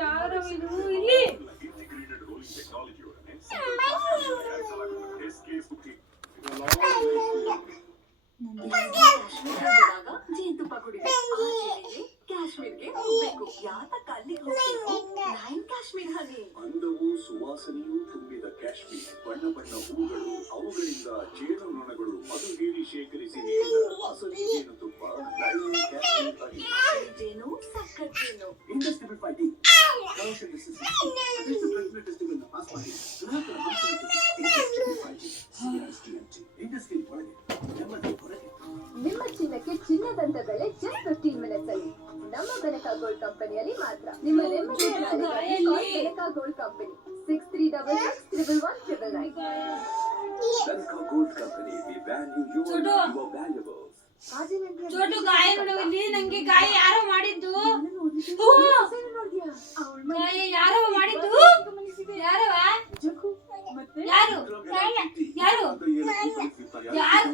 ಯಾರು ಇದು ಇಲ್ಲಿ ಜೇನುತುಪ್ಪ ಕುಡಿಬೇಕು ಕಾಶ್ಮೀರ್ಗೆ ಹೋಗ್ಬೇಕು ಯಾತಕ್ಕ ಅಲ್ಲಿಗೆ ಹೋಗ್ಬೇಕು ಲೈನ್ ಕಾಶ್ಮೀರ್ ಹನಿ ಅಂದವೂ ಸುವಾಸನೆಯೂ ತುಂಬಿದ ಕಾಶ್ಮೀರ್ ಬಣ್ಣ ಬಣ್ಣ ಹೂಗಳು ಅವುಗಳಿಂದ ಜೇನು ನೊಣಗಳು ಮಧು ಹೀರಿ ಶೇಖರಿಸಿ ನೀಡಿದ ಅಸಲಿ ಜೇನುತುಪ್ಪ ಲೈನ್ ಕಾಶ್ಮೀರ್ ಹನಿ ಜೇನು ಸಕ್ಕತ್ ಜೇನು ಇಂಡಸ್ಟ್ರಿಯಲ್ ಫೈಟಿಂಗ್ ಕಮರ್ಷಿಯಲ್ ಡಿಸ್ಟ್ರಿಬ್ಯೂಷನ್ ಆಸ್ಪಾಟಿ ಗ್ರಾಹಕರ ಇಂಡಸ್ಟ್ರಿಯಲ್ ಫೈಟಿಂಗ್ ಇಂಡಸ್ಟ್ರಿಯಲ್ ಒಳಗೆ ನೆಮ್ಮದಿ ಹೊರಗೆ ನಿಮ್ಮ ಚಿನ್ನಕ್ಕೆ ಚಿನ್ನದಂತ ಬೆಲೆ ಜಸ್ಟ್ 15 ಮಿನಿಟ್ಸ್ ಅಲ್ಲಿ ನಮ್ಮ ಬೆನಕ ಗೋಲ್ಡ್ ಕಂಪನಿಯಲ್ಲಿ ಮಾತ್ರ ನಿಮ್ಮ ನೆಮ್ಮದಿಯ Benaka gold company 63661199 Benka Gold Company, we value your valuables. ಚೋಟು ಗಾಯ ನೋಡಲ್ಲಿ ನಂಗೆ ಗಾಯ ಯಾರೋ ಮಾಡಿದ್ದು ಗಾಯ ಯಾರೋ ಮಾಡಿದ್ದು ಯಾರವ ಯಾರು ಯಾರು ಯಾರು